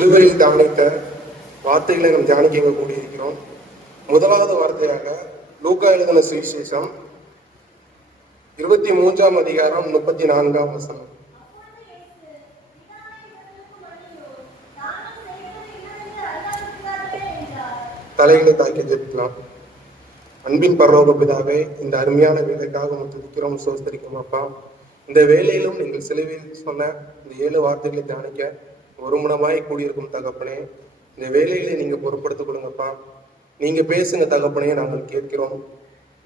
நிலுவையில் தியானித்த வார்த்தைகளை நாம் தியானிக்க கூடியிருக்கிறோம். முதலாவது வார்த்தையாக லூக்கா எழுதின சுவிசேஷம் இருபத்தி மூன்றாம் அதிகாரம் முப்பத்தி நான்காம் வசனம். தலைகளை தாக்கி ஜெபிக்கலாம். அன்பின் பரலோக பிதாவே இந்த அருமையான வேலைக்காக உமக்கு துதிக்கிறோம் சோஸ்தரிக்கும் அப்பா. இந்த வேலையிலும் நீங்கள் சிலுவையில் சொன்ன இந்த ஏழு வார்த்தைகளை தியானிக்க ஒருமுனமாய் கூடியிருக்கும் தகப்பனே இந்த வேலைகளை நீங்க பொருட்படுத்திக் கொடுங்கப்பா. நீங்க பேசுங்க தகப்பனே நாங்கள் கேட்கிறோம்.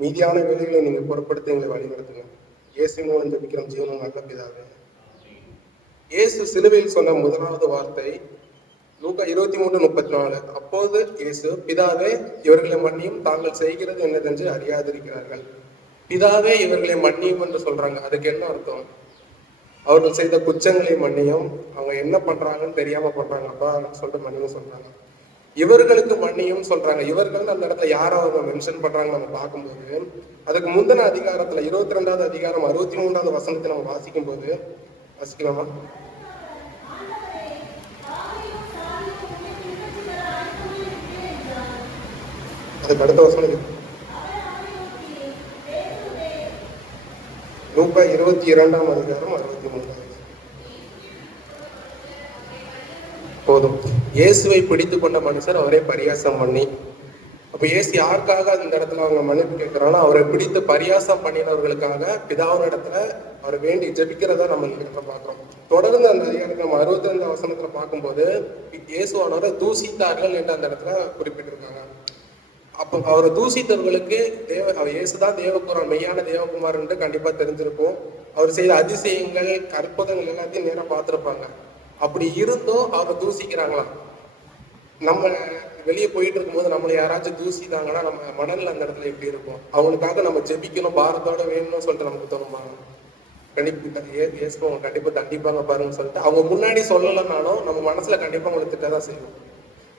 மீதியான வேலைகளை நீங்க பொருட்படுத்தி எங்களை வழிநடத்துங்க. இயேசு மூலம் ஜபிக்கிறோம் ஜீவனம் நல்ல பிதாவே. இயேசு சிலுவையில் சொன்ன முதலாவது வார்த்தை லூக்கா இருபத்தி மூன்று முப்பத்தி நாலு. அப்போது இயேசு பிதாவே இவர்களை மன்னியும் தாங்கள் செய்கிறது என்னதென்று அறியாதிருக்கிறார்கள். பிதாவே இவர்களை மன்னியும் என்று சொல்றாங்க. அதுக்கு என்ன அர்த்தம்? அவர்கள் செய்த குற்றங்களை மன்னியும். அவங்க என்ன பண்றாங்கன்னு தெரியாம பண்றாங்கப்பா சொல்லிட்டு மன்னியும் சொல்றாங்க. இவர்களுக்கு மன்னியும் சொல்றாங்க. இவர்கள் அந்த இடத்துல யாரோ அவங்க மென்ஷன் பண்றாங்க நம்ம பார்க்கும்போது அதுக்கு முந்தின அதிகாரத்துல இருபத்தி ரெண்டாவது அதிகாரம் அறுபத்தி மூன்றாவது வசனத்தை நம்ம வாசிக்கும் போது வாசிக்கலாமா? அதுக்கு அடுத்த வசனம் ரூபாய் இருபத்தி இரண்டாம் அதிகாரம் அறுபத்தி மூன்றாம் போதும். இயேசுவை பிடித்து கொண்ட மனுஷர் அவரே பரியாசம் பண்ணி அப்ப இயேசு யாருக்காக அந்த இடத்துல அவங்க மன்னிப்பு கேட்கிறாங்கன்னா அவரை பிடித்து பரியாசம் பண்ணினவர்களுக்காக பிதாவின் இடத்துல அவர் வேண்டி ஜபிக்கிறதா நம்ம இந்த இடத்துல பார்க்கிறோம். தொடர்ந்து அந்த அதிகாரத்தை நம்ம அறுபத்தி ரெண்டு வசனத்துல பார்க்கும்போது இயேசுவானவரை தூசித்தார்கள் என்று அந்த இடத்துல குறிப்பிட்டிருக்காங்க. அப்போ அவரை தூசித்தவர்களுக்கு தேவ அவர் இயேசுதான் தேவகுமாரன் மெய்யான தேவகுமார் கண்டிப்பா தெரிஞ்சிருக்கும். அவர் செய்த அதிசயங்கள் அற்புதங்கள் எல்லாத்தையும் நேரம் பார்த்திருப்பாங்க. அப்படி இருந்தும் அவரை தூசிக்கிறாங்களாம். நம்ம வெளியே போயிட்டு இருக்கும்போது நம்மளை யாராச்சும் தூசிதாங்கன்னா நம்ம மணல் அந்த இடத்துல எப்படி இருக்கும்? அவங்களுக்காக நம்ம ஜெபிக்கணும் பாரத்தோட வேணும்னு சொல்லிட்டு நமக்கு தோணுமா கண்டிப்பா ஏ- கண்டிப்பா தண்டிப்பாங்க பாருன்னு சொல்லிட்டு அவங்க முன்னாடி சொல்லலைனாலும் நம்ம மனசுல கண்டிப்பா அவங்களுக்கு திட்டதான் செய்வோம்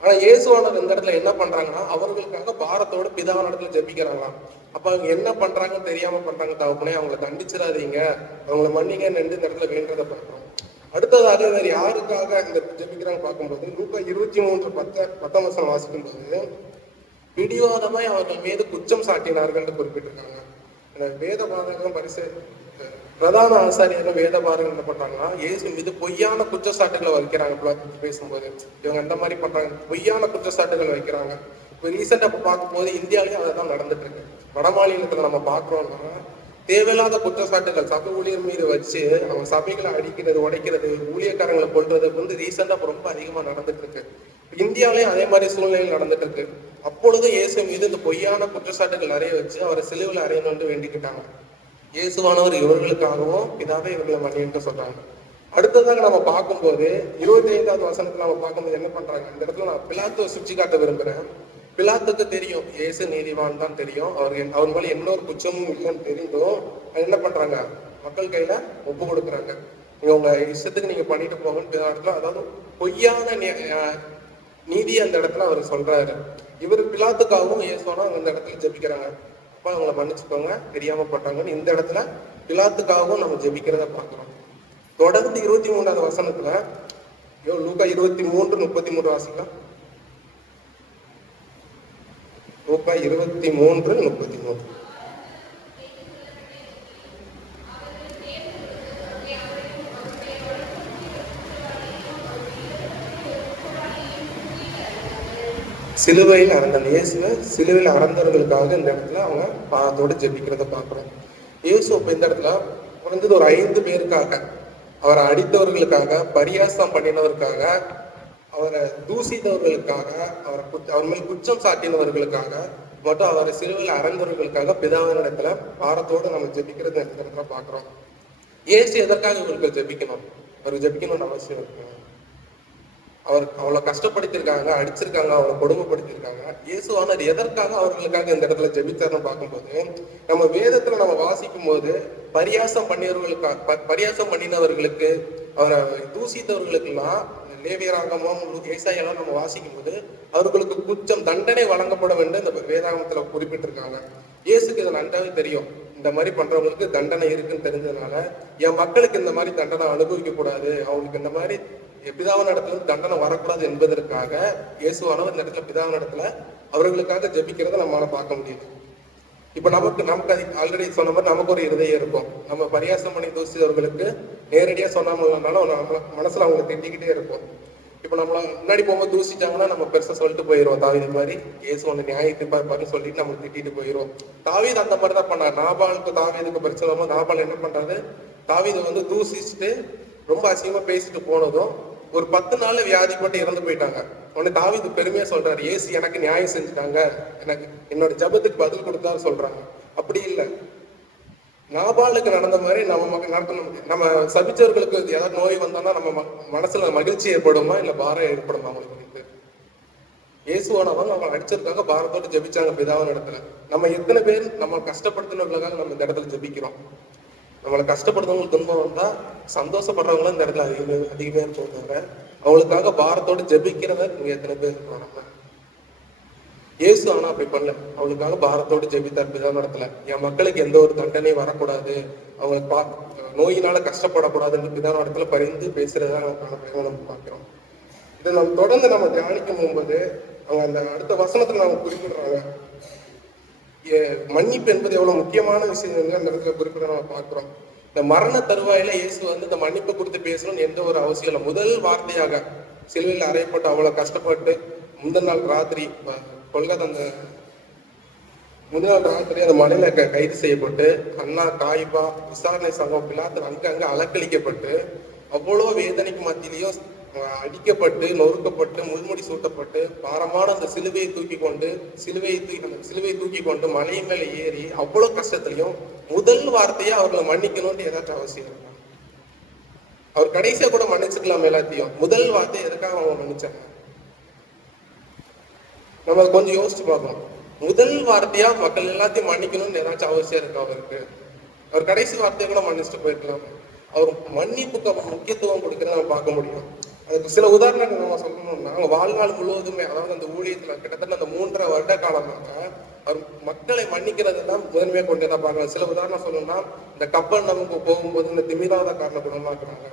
ஆனா இயேசுவானவர் இந்த இடத்துல என்ன பண்றாங்கன்னா அவர்களுக்காக பாரத்தோட பிதாவின் இடத்துல ஜெபிக்கிறாங்களாம். அப்ப அவங்க என்ன பண்றாங்கன்னு தெரியாம பண்றாங்க தகப்பனே அவங்கள தண்டிச்சிடாதீங்க. அவங்கள மன்னிங்கன்னு இந்த இடத்துல வேண்டதை பார்க்கிறோம். அடுத்ததாக இவர் யாருக்காக இந்த ஜெபிக்கிறாங்க பார்க்கும்போது லூக்கா இருபத்தி மூன்று பத்த பத்தாம் வசனம் வாசிக்கும் போது பிடிவாதமாய் அவர்கள் மீது குற்றம் சாட்டினார்கள் குறிப்பிட்டிருக்காங்க. வேத பாதகம் பரிசு பிரதான ஆசாரியர்கள் வேத என்ன பண்றாங்கன்னா இயேசு மீது பொய்யான குற்றச்சாட்டுகளை வைக்கிறாங்க. இப்ப பேசும்போது இவங்க அந்த மாதிரி பண்றாங்க? பொய்யான குற்றச்சாட்டுகள் வைக்கிறாங்க. இப்போ ரீசெண்டா இப்போ பார்க்கும்போது இந்தியாவிலேயும் அதை தான் நடந்துட்டு இருக்கு. வட நம்ம பார்க்குறோம்னா தேவையில்லாத குற்றச்சாட்டுகள் சபை ஊழியர் மீது வச்சு அவங்க சபைகளை அடிக்கிறது உடைக்கிறது ஊழியக்காரங்களை கொள்றது வந்து ரீசெண்டா ரொம்ப அதிகமாக நடந்துட்டு இருக்கு. இந்தியாவிலயும் அதே மாதிரி சூழ்நிலைகள் நடந்துட்டு இருக்கு. அப்பொழுது இயேசு மீது இந்த பொய்யான குற்றச்சாட்டுகள் நிறைய வச்சு அவரை சிலுவில் அறையணும்னு வேண்டிக்கிட்டாங்க. இயேசுவானவர் இவர்களுக்காகவும் பிதாவே இவர்களை மன்னின்னு சொல்றாங்க. அடுத்ததாக நம்ம பார்க்கும்போது இருபத்தி ஐந்தாவது வசனத்துல நம்ம பார்க்கும்போது என்ன பண்றாங்க? இந்த இடத்துல நான் பிலாத்துவை சுற்றி காட்ட விரும்புறேன். பிலாத்துக்கு தெரியும் இயேசு நீதிவான் தான் தெரியும். அவர் அவர் மேல என்ன ஒரு குச்சமும் இல்லைன்னு தெரிந்தும் என்ன பண்றாங்க? மக்கள் கையில ஒப்பு கொடுக்குறாங்க. நீங்க உங்க இஷ்டத்துக்கு நீங்க பண்ணிட்டு போங்கன்னு இடத்துல அதாவது பொய்யான நீதி அந்த இடத்துல அவர் சொல்றாரு. இவர் பிலாத்துக்காகவும் இயேசுவானா அந்த இடத்துல ஜெபிக்கிறாங்க. அப்பா அவங்கள மன்னிச்சுக்கோங்க தெரியாம போட்டாங்கன்னு இந்த இடத்துல பிலாத்துக்காகவும் நம்ம ஜெபிக்கிறத பார்க்கிறோம். தொடர்ந்து இருபத்தி மூன்றாவது வசனத்துல ஐயோ, லூக்கா இருபத்தி மூன்று முப்பத்தி மூன்று வாசிக்கலாம். லூக்கா இருபத்தி மூன்று முப்பத்தி மூன்று. சிலுவையில் அறந்த இயேசுவை சிலுவையில் அறந்தவர்களுக்காக இந்த இடத்துல அவங்க பாதத்தோடு ஜெபிக்கிறத பார்க்குறோம். இயேசு இப்போ இந்த இடத்துல குறைஞ்சது ஒரு ஐந்து பேருக்காக அவரை அடித்தவர்களுக்காக பரியாசம் பண்ணினவருக்காக அவரை தூசித்தவர்களுக்காக அவரை குத் அவர் மேல் குற்றம் சாட்டினவர்களுக்காக மற்றும் அவரை சிலுவையில் அறந்தவர்களுக்காக பிதாவின் இடத்துல பாரத்தோடு நம்ம ஜெபிக்கிறது இந்த இடத்துல பார்க்குறோம். இயேசு எதற்காக இவர்கள் ஜெபிக்கணும்? அவர் ஜெபிக்கணும்னு அவசியம் இருக்கு. அவர் அவளை கஷ்டப்படுத்தியிருக்காங்க அடிச்சிருக்காங்க அவளை கொடுமைப்படுத்தியிருக்காங்க. இயேசுவானவர் எதற்காக அவர்களுக்காக இந்த இடத்துல ஜெபித்தார்னு பார்க்கும்போது நம்ம வேதத்துல நம்ம வாசிக்கும் போது பரியாசம் பண்ணியவர்களுக்கா பரியாசம் பண்ணினவர்களுக்கு அவரை தூசித்தவர்களுக்கெல்லாம் லேவியராகமும் ஏசாயெல்லாம் நம்ம வாசிக்கும் போது அவர்களுக்கு குற்றம் தண்டனை வழங்கப்படும் என்று இந்த வேதாகமத்துல குறிப்பிட்டிருக்காங்க. இயேசுக்கு இது நன்றாவே தெரியும். இந்த மாதிரி பண்றவங்களுக்கு தண்டனை இருக்குன்னு தெரிஞ்சதுனால என் மக்களுக்கு இந்த மாதிரி தண்டனை அனுபவிக்க கூடாது அவங்களுக்கு இந்த மாதிரி பிதாவின் இடத்துல தண்டனை வரக்கூடாது என்பதற்காக இயேசுவானவர் இந்த இடத்துல பிதாவின் இடத்துல அவர்களுக்காக ஜபிக்கிறத நம்மளால பார்க்க முடியுது. இப்ப நமக்கு நமக்கு ஆல்ரெடி சொன்ன மாதிரி நமக்கு ஒரு இருதயம் இருக்கும். நம்ம பரியாசம் பண்ணி தூசியவர்களுக்கு நேரடியா சொன்னாலும் நம்ம மனசுல அவங்க திட்டிக்கிட்டே இருப்போம். இப்ப நம்மள முன்னாடி போகும்போது தூசிட்டாங்கன்னா நம்ம பெருசா சொல்லிட்டு போயிடுவோம். தாவீது மாதிரி ஏசு ஒன்று நியாயத்தை பார்ப்பாருன்னு சொல்லிட்டு நம்ம திட்டிட்டு போயிடுவோம். தாவீது அந்த மாதிரி தான் பண்ணார். நாபாலுக்கு தாவீதுக்கு பிரச்சனை வரும்போது நாபால் என்ன பண்றாரு? தாவீதை வந்து தூசிச்சுட்டு ரொம்ப அசிங்கமா பேசிட்டு போனதும் ஒரு பத்து நாள்ல வியாதிப்பட்டு இறந்து போயிட்டாங்க. உடனே தாவீது பெருமையா சொல்றாரு ஏசு எனக்கு நியாயம் செஞ்சுட்டாங்க. எனக்கு என்னோட ஜபத்துக்கு பதில் கொடுத்தாரு சொல்றாங்க. அப்படி இல்லை. நாபாலுக்கு நடந்த மாதிரி நம்ம மக்கள் நடத்தணும். நம்ம சபிச்சவர்களுக்கு ஏதாவது நோய் வந்தோம்னா நம்ம ம- மனசுல மகிழ்ச்சி ஏற்படுமா? இல்ல பாரம் ஏற்படுமா அவங்களுக்கு இயேசுவானவன் இயேசுவானவங்க அவங்க அடிச்சிருக்காங்க பாரத்தோடு ஜெபிச்சாங்க பிதாவின் இடத்துல நம்ம எத்தனை பேர் நம்ம கஷ்டப்படுத்தினவங்களுக்காக நம்ம இந்த இடத்துல ஜெபிக்கிறோம்? நம்மளை கஷ்டப்படுத்தவங்களுக்கு துன்பம் வந்தா சந்தோஷப்படுறவங்களும் இந்த இடத்துல அதிகமே அதிகமே இருக்கும் தவிர அவங்களுக்காக பாரத்தோடு ஜெபிக்கிறவர் இங்க எத்தனை பேர் இருக்கிறாங்க இயேசு ஆனா அப்படி பண்ணல. அவளுக்காக பாரத்தோடு ஜெபித்தார் அப்படிதான் நடத்தல. என் மக்களுக்கு எந்த ஒரு தண்டனையும் வரக்கூடாது. அவங்களுக்கு பா நோயினால கஷ்டப்படக்கூடாதுன்னு விதான இடத்துல பரிந்து பேசுறதா நம்ம நம்ம பார்க்கிறோம். இதை நம்ம தொடர்ந்து நம்ம தியானிக்கும் போகும்போது அவங்க அந்த அடுத்த வசனத்துல நம்ம குறிப்பிடுறாங்க. ஏ- மன்னிப்பு என்பது எவ்வளவு முக்கியமான விஷயம் அந்த இடத்துல குறிப்பிட நம்ம பார்க்கிறோம். இந்த மரண தருவாயில இயேசு வந்து இந்த மன்னிப்பு கொடுத்து பேசணும்னு எந்த ஒரு அவசியம் இல்லை. முதல் வார்த்தையாக சிலுவையில் அறையப்பட்டு அவ்வளவு கஷ்டப்பட்டு முந்தின நாள் ராத்திரி கொல்கத்தா அந்த முந்தின ராத்திரி அந்த மலையில க- கைது செய்யப்பட்டு அண்ணா காய்பா விசாரணை சங்கம் பிலாத்து அங்கங்க அலக்களிக்கப்பட்டு அவ்வளோ வேதனைக்கு மத்தியிலையும் அடிக்கப்பட்டு நொறுக்கப்பட்டு முள்முடி சூட்டப்பட்டு பாரமான அந்த சிலுவையை தூக்கி கொண்டு சிலுவையை தூக்கி அந்த சிலுவையை தூக்கி கொண்டு மலை மேலே ஏறி அவ்வளோ கஷ்டத்துலையும் முதல் வார்த்தையே அவர்களை மன்னிக்கணும்னு ஏதாச்சும் அவசியம் இருக்கா? அவர் கடைசியா கூட மன்னிச்சுக்கலாம் எல்லாத்தையும். முதல் வார்த்தை எதுக்காக அவங்க மன்னிச்சாங்க? நம்ம கொஞ்சம் யோசிச்சு பார்க்கணும். முதல் வார்த்தையா மக்கள் எல்லாத்தையும் மன்னிக்கணும்னு ஏதாச்சும் அவசியம் இருக்கா அவருக்கு? அவர் கடைசி வார்த்தையை கூட மன்னிச்சுட்டு போயிருக்கலாம் அவர் மன்னிப்புக்கு அவர் முக்கியத்துவம் கொடுக்கறத நம்ம பார்க்க முடியும். அதுக்கு சில உதாரணங்கள் நம்ம சொல்லணும்னா அவங்க வாழ்நாள் முழுவதுமே அதாவது அந்த ஊழியத்துல கிட்டத்தட்ட அந்த மூன்றரை வருட காலமாக அவர் மக்களை மன்னிக்கிறது தான் முதன்மையாக கொண்டு தான் பார்க்கலாம் சில உதாரணம் சொல்லணும்னா இந்த கப்பல் நமக்கு போகும்போது இந்த திமிராத காரண குணமாக்குறாங்க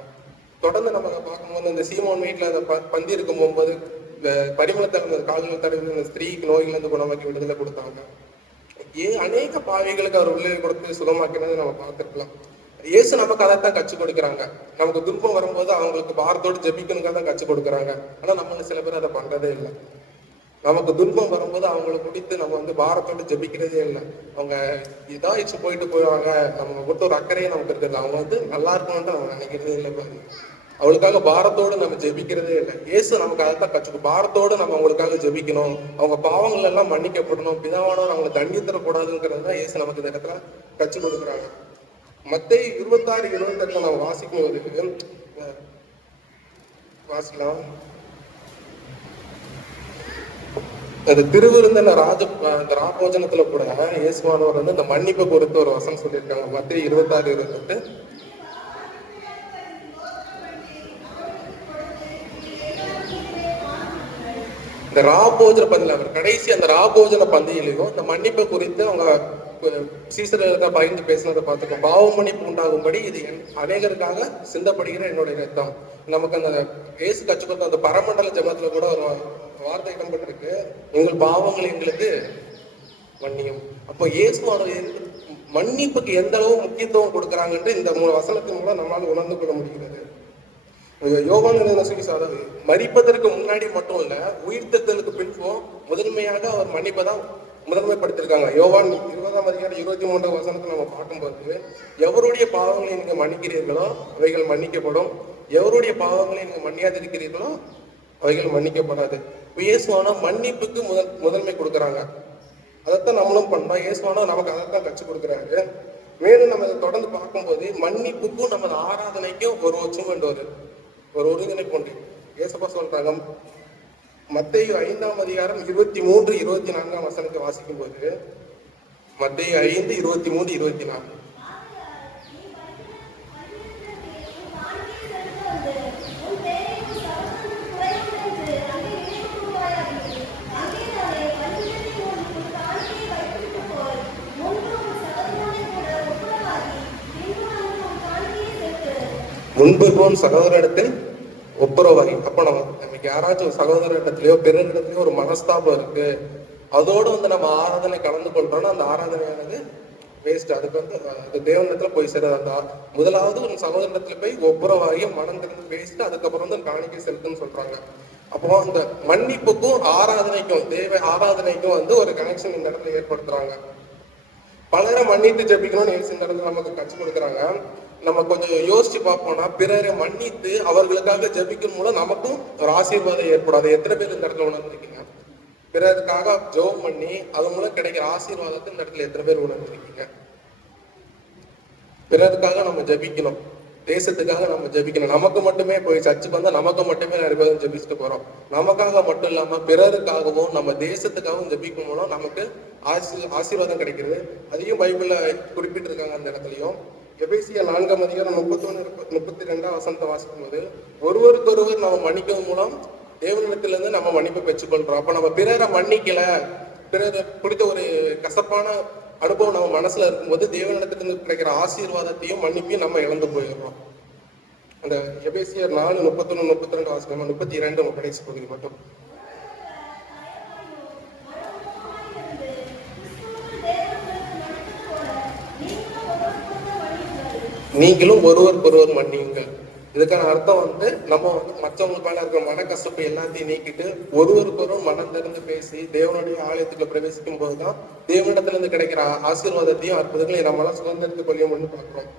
தொடர்ந்து நம்ம பார்க்கும்போது இந்த சீமோன் வீட்டில் அந்த ப- பந்தி இருக்கும் போகும்போது இந்த பரிமளத்தில் இந்த கால்கள் தடவி ஸ்திரீக்கு நோய்கள் குணமாக்கி விடுதலை கொடுத்தாங்க. ஏன் அநேக பாவிகளுக்கு அவர் உள்ளே கொடுத்து சுகமாக்கினது நம்ம பார்த்துருக்கலாம். இயேசு நமக்கு அதைத்தான் கற்றுக் கொடுக்குறாங்க. நமக்கு துன்பம் வரும்போது அவங்களுக்கு பாரத்தோடு ஜெபிக்கணுங்க தான் கற்றுக் கொடுக்குறாங்க. ஆனா நம்ம சில பேர் அதை பண்றதே இல்லை. நமக்கு துன்பம் வரும்போது அவங்களை குடித்து நம்ம வந்து பாரத்தோடு ஜெபிக்கிறதே இல்லை. அவங்க இதாயிடுச்சு போயிட்டு போயிடுவாங்க நம்ம கொடுத்த ஒரு அக்கறையே நமக்கு இருக்குது அவங்க வந்து நல்லா இருக்கணும்னு நம்ம நினைக்கிறதே இல்லை பாருங்க. அவளுக்காக பாரத்தோடு நம்ம ஜெபிக்கிறதே இல்லை. இயேசு நமக்கு அதைத்தான் கற்றுக்கும் பாரத்தோடு நம்ம அவங்களுக்காக ஜெபிக்கணும். அவங்க பாவங்கள் எல்லாம் மன்னிக்கப்படணும். பிதாவானவர் அவங்களை தண்ணி தரக்கூடாதுங்கிறது தான் இயேசு நமக்கு இந்த இடத்துல கற்றுக் கொடுக்குறாங்க மத்திய இருபத்தாறு இருபத்தெட்டுல நம்ம வாசிக்கும் போது வாசிக்கலாம். அந்த திருவிருந்தன ராஜ அந்த ராபோஜனத்துல கூட இயேசுவானவர் வந்து இந்த மன்னிப்பை பொறுத்து ஒரு வசனம் சொல்லியிருக்காங்க. மத்திய இருபத்தாறு இருபத்தெட்டு. இந்த ராபோஜன பந்தியில் அவர் கடைசி அந்த ராபோஜன பந்தியிலையும் இந்த மன்னிப்பை குறித்து அவங்க சீசர்களுக்கு பகிர்ந்து பேசினதை பார்த்துக்கோம் பாவ மன்னிப்பு உண்டாகும்படி இது என் அநேகருக்காக சிந்தப்படுகிற என்னுடைய ரத்தம். நமக்கு அந்த ஏசு கற்றுக் கொடுத்த அந்த பரமண்டல ஜெபத்துல கூட ஒரு வார்த்தை இடம்பெற்றிருக்கு. எங்கள் பாவங்கள் எங்களுக்கு மன்னியும். அப்போ இயேசுவான மன்னிப்புக்கு எந்த அளவு முக்கியத்துவம் கொடுக்குறாங்கன்ட்டு இந்த மூணு வசனத்தின் மூலம் நம்மளால் உணர்ந்து கொள்ள முடிகிறது. யோகான் எழுதின அதாவது மறிப்பதற்கு முன்னாடி மட்டும் இல்ல உயிர்த்தெழுதலுக்கு பின்பும் முதன்மையாக அவர் மன்னிப்பை தான் முதன்மைப்படுத்திருக்காங்க யோவான் இருபதாம் அதிகாரம் இருபத்தி மூன்றாம் வசனத்தை நம்ம பார்க்கும்போது எவருடைய பாவங்களை நீங்க மன்னிக்கிறீர்களோ அவைகள் மன்னிக்கப்படும். எவருடைய பாவங்களை நீங்க மன்னியாதிருக்கிறீர்களோ அவைகள் மன்னிக்கப்படாது. இயேசுவானா மன்னிப்புக்கு முதல் முதன்மை கொடுக்குறாங்க. அதைத்தான் நம்மளும் பண்ணோம் இயேசுவானா நமக்கு அதைத்தான் கற்றுக் கொடுக்குறாரு. மேலும் நம்ம இதை தொடர்ந்து பார்க்கும்போது மன்னிப்புக்கும் நமது ஆராதனைக்கும் ஒரு ஒற்றுமை வருது ஒரு ஒருங்கிணைப்பு ஒன்று. ஏசப்பா சொல்றாங்க மத்தேயு ஐந்தாம் அதிகாரம் இருபத்தி மூன்று இருபத்தி நான்காம் வசனத்தை வாசிக்கும் போது மத்திய ஐந்து இருபத்தி மூன்று இருபத்தி நான்கு. முன்பு போன் சகோதரிடத்தில் ஒப்புரவாகி. அப்போ நம்ம நமக்கு யாராச்சும் ஒரு சகோதரிடத்துலயோ பிறரிடத்துலயோ ஒரு மனஸ்தாபம் இருக்கு. அதோடு வந்து நம்ம ஆராதனை கலந்து கொள்றோம்னா அந்த ஆராதனையானது வேஸ்ட் அதுக்கு வந்து அது தேவனிடத்துல போய் சேராது. அந்த முதலாவது ஒரு சகோதரத்துல போய் ஒப்புரவாகி மனம் திறந்து பேசிட்டு அதுக்கப்புறம் வந்து காணிக்கை செலுத்துன்னு சொல்றாங்க. அப்போ அந்த மன்னிப்புக்கும் ஆராதனைக்கும் தேவ ஆராதனைக்கும் வந்து ஒரு கனெக்ஷன் இந்த இடத்துல ஏற்படுத்துறாங்க. பலரை மன்னித்து ஜெபிக்கணும்னு இயேசு இந்த இடத்துல நமக்கு கற்றுக் கொடுக்குறாங்க. நம்ம கொஞ்சம் யோசிச்சு பார்ப்போம்னா பிறரை மன்னித்து அவர்களுக்காக ஜபிக்கும் மூலம் நமக்கும் ஒரு ஆசீர்வாதம் ஏற்படாது எத்தனை பேர் இந்த இடத்துல உணர்ந்துருக்கீங்க? பிறருக்காக ஜோம் பண்ணி அது மூலம் கிடைக்கிற ஆசீர்வாதத்தை இந்த இடத்துல எத்தனை பேர் உணர்ந்திருக்கீங்க? பிறருக்காக நம்ம ஜெபிக்கணும். தேசத்துக்காக நம்ம ஜெபிக்கணும். நமக்கு மட்டுமே போய் சர்ச்சுக்கு வந்தா நமக்கு மட்டுமே நிறைய பேர் ஜபிச்சுட்டு போறோம். நமக்காக மட்டும் இல்லாம பிறருக்காகவும் நம்ம தேசத்துக்காகவும் ஜபிக்கும் மூலம் நமக்கு ஆசி ஆசீர்வாதம் கிடைக்கிறது. அதையும் பைபிள்ல குறிப்பிட்டிருக்காங்க அந்த இடத்துலயும். எபேசிய நான்காம் அதிகாரம் முப்பத்தொன்னு முப்பத்தி ரெண்டாம் வசனத்தை வாசிக்கும் போது ஒருவருக்கொருவர் நம்ம மன்னிக்கும் மூலம் தேவனிடத்திலிருந்து நம்ம மன்னிப்பு பெற்றுக்கொள்றோம் அப்ப நம்ம பிறரை மன்னிக்கல. பிறரை பிடித்த ஒரு கசப்பான அனுபவம் நம்ம மனசுல இருக்கும்போது தேவனிடத்திலிருந்து கிடைக்கிற ஆசீர்வாதத்தையும் மன்னிப்பையும் நம்ம இழந்து போயிடுறோம். அந்த எபேசியர் நாலு முப்பத்தொன்னு முப்பத்தி ரெண்டு வாசிக்கலாம் முப்பத்தி இரண்டு நம்ம கடைசி பகுதி மட்டும். நீங்களும் ஒருவருக்கொருவர் மன்னியுங்கள். இதுக்கான அர்த்தம் வந்து நம்ம வந்து மற்றவங்க மேல இருக்கிற மனக்கசப்பு எல்லாத்தையும் நீக்கிட்டு ஒருவருக்கொருவர் மனம் திறந்து பேசி தேவனுடைய ஆலயத்துக்குள்ள பிரவேசிக்கும் போதுதான் தேவனிடத்துல இருந்து கிடைக்கிற ஆசீர்வாதத்தையும் அற்புதங்களையும் நம்மளால சுதந்திரத்துக் கொள்ளையும் பார்க்கிறோம்.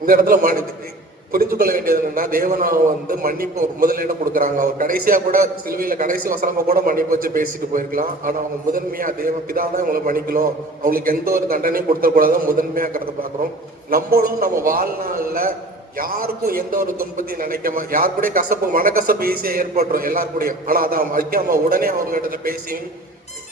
இந்த இடத்துல மனதுக்கு புரிந்து கொள்ள வேண்டியது என்னன்னா தேவன் வந்து மன்னிப்பு முதலிடம் கொடுக்குறாங்க. அவர் கடைசியா கூட சிலுவையில கடைசி வசனமா கூட மன்னிப்பு வச்சு பேசிட்டு போயிருக்கலாம். ஆனா அவங்க முதன்மையா தேவ பிதா தான் அவங்களை மன்னிக்கணும். அவங்களுக்கு எந்த ஒரு தண்டனையும் கொடுத்தக்கூடாது முதன்மையாக்கிறத பாக்குறோம் நம்மளும் நம்ம வாழ்நாள்ல யாருக்கும் எந்த ஒரு துன்பத்தையும் நினைக்காம யாருக்கூடிய கசப்பு மனக்கசப்பு ஈஸியா ஏற்பட்டுரும் எல்லார் ஆனா அதான் வைக்காம உடனே இடத்துல பேசி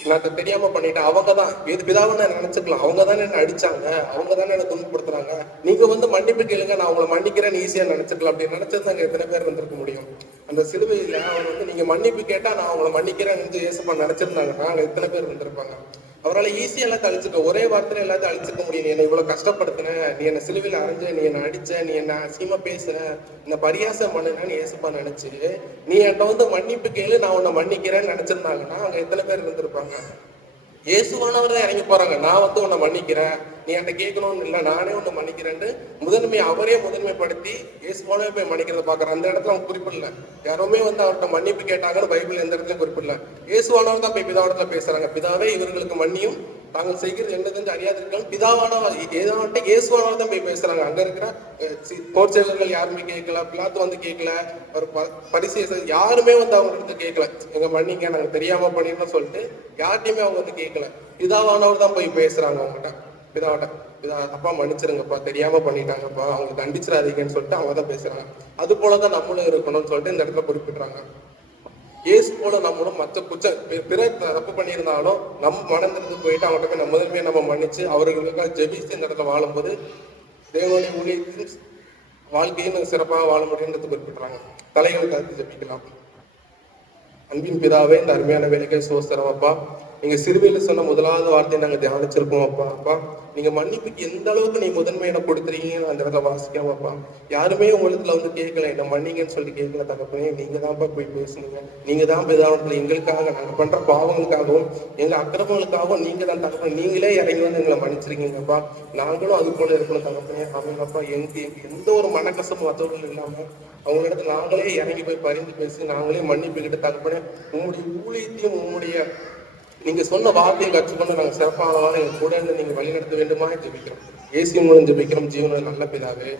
நான் தெரியாம பண்ணிட்டேன். அவங்க தான் இது பிதாவை நான் நினைச்சுக்கலாம். அவங்க தானே என்ன அடிச்சாங்க. அவங்க தானே என்ன துன்பப்படுத்துறாங்க நீங்க வந்து மன்னிப்பு கேளுங்க. நான் உங்களை மன்னிக்கிறேன்னு ஈஸியா நினைச்சுக்கலாம். அப்படி நினைச்சிருந்தாங்க எத்தனை பேர் இருந்திருக்க முடியும்? அந்த சிலுவையில அவர் வந்து நீங்க மன்னிப்பு கேட்டா நான் உங்களை மன்னிக்கிறேன்னு ஏசப்பா நினைச்சிருந்தாங்கன்னா அங்க எத்தனை பேர் இருந்திருப்பாங்க? அவரால் ஈஸியாக எல்லாத்தையும் அழிச்சுக்க ஒரே வார்த்தையில எல்லாத்தையும் அழிச்சுக்க முடியும். நீ என்னை இவ்வளோ கஷ்டப்படுத்தின நீ என்னை சிலுவையில் அரைஞ்ச நீ என்னை அடிச்ச நீ என்ன அசிங்கமா பேசுன இந்த பரியாசம் பண்ணுனேன்னு ஏசப்பா நினைச்சு நீ என்கிட்ட வந்து மன்னிப்பு கேளு நான் உன்னை மன்னிக்கிறேன்னு நினைச்சிருந்தாங்கன்னா அங்கே எத்தனை பேர் இருந்திருப்பாங்க? இயேசுவானவர் தான் இறங்கி போறாங்க. நான் வந்து உன்னை மன்னிக்கிறேன். நீ என்கிட்ட கேட்கணும்னு இல்லை நானே ஒன்று மன்னிக்கிறேன்னு முதன்மை அவரே முதன்மைப்படுத்தி இயேசுவானவே போய் மன்னிக்கிறத பார்க்குற அந்த இடத்துல அவங்க குறிப்பிடல யாருமே வந்து அவர்கிட்ட மன்னிப்பு கேட்டாங்கன்னு பைபிள் எந்த இடத்துலையும் குறிப்பிடல இயேசுவானவர் தான் போய் பிதாவிடத்துல பேசுறாங்க. பிதாவே இவர்களுக்கு மன்னியும். தாங்கள் செய்கிறது என்னதுன்னு அறியாதிருக்காங்க பிதாவானவர் ஏதாவட்ட இயேசுவானவர் தான் போய் பேசுறாங்க. அங்க இருக்கிற அஹ், சி- போர்ச்செயலர்கள் யாருமே கேட்கல. பிளாத்து வந்து கேட்கல. ஒரு ப- பரிசேசர் யாருமே வந்து அவங்க இடத்துல கேட்கல. எங்க மன்னிங்க நாங்க தெரியாம பண்ணிருந்தோம் சொல்லிட்டு யார்ட்டையுமே அவங்க வந்து கேட்கல. பிதாவானவர் தான் போய் பேசுறாங்க அவங்ககிட்ட. பிதாவிட்ட பிதா அப்பா மன்னிச்சிருங்கப்பா தெரியாம பண்ணிட்டாங்கப்பா அவங்க தண்டிச்சிடாதீங்கன்னு சொல்லிட்டு அவங்க தான் பேசுறாங்க. அது போலதான் நம்மளும் இருக்கணும்னு சொல்லிட்டு இந்த இடத்துல குறிப்பிடுறாங்க. இயேசு போல நம்மளும் மற்ற குச்ச பிற தப்பு பண்ணியிருந்தாலும் நம்ம மனந்திருந்து போயிட்டு அவங்ககிட்ட போய் நம்ம முதன்மையை நம்ம மன்னிச்சு அவர்களுக்காக ஜெபிச்சு இந்த இடத்துல வாழும்போது தேவனுடைய ஊழியத்தின் வாழ்க்கையும் சிறப்பாக வாழ முடியுன்றது குறிப்பிடுறாங்க. தலைகள் கருத்து ஜெபிக்கலாம். அன்பின் பிதாவே இந்த அருமையான வேலைக்கு சோஸ்தரம் நீங்க சிறுவையில் சொன்ன முதலாவது வார்த்தையை நாங்க தியானிச்சிருக்கோம் அப்பா. அப்பா நீங்க மன்னிப்புக்கு எந்த அளவுக்கு நீ முதன்மை எனக்கு கொடுத்துறீங்கன்னு அந்த இடத்துல வாசிக்காம அப்பா. யாருமே உங்களிடத்துல வந்து கேட்கல என்ன மன்னிங்கன்னு சொல்லி கேட்கல தகப்பனே. நீங்க தான்ப்பா போய் பேசுனீங்க. நீங்க தான் பிதாவத்துல எங்களுக்காக நாங்க பண்ற பாவங்களுக்காகவும் எங்க அக்கிரமங்களுக்காகவும் நீங்க தான் தகப்பனே. நீங்களே இறங்கி வந்து எங்களை மன்னிச்சிருக்கீங்கப்பா நாங்களும் அது போல இருக்கணும் தகப்பனே. அவங்கப்பா எங்க எந்த ஒரு மனக்கசமும் மற்றவர்கள் இல்லாம அவங்களிடத்துல நாங்களே இறங்கி போய் பரிந்து பேசி நாங்களே மன்னிப்பு கிட்ட தகப்பனே உங்களுடைய ஊழியத்தையும் உங்களுடைய நீங்க சொன்ன வார்த்தையை கற்றுக்கொண்டு நாங்கள் சிறப்பாக எங்க கூட இருந்து நீங்கள் வழிநடத்த வேண்டுமா ஜெபிக்கிறோம். ஏசி மூலம் ஜெபிக்கிறோம். ஜீவன நல்ல பிதாவே.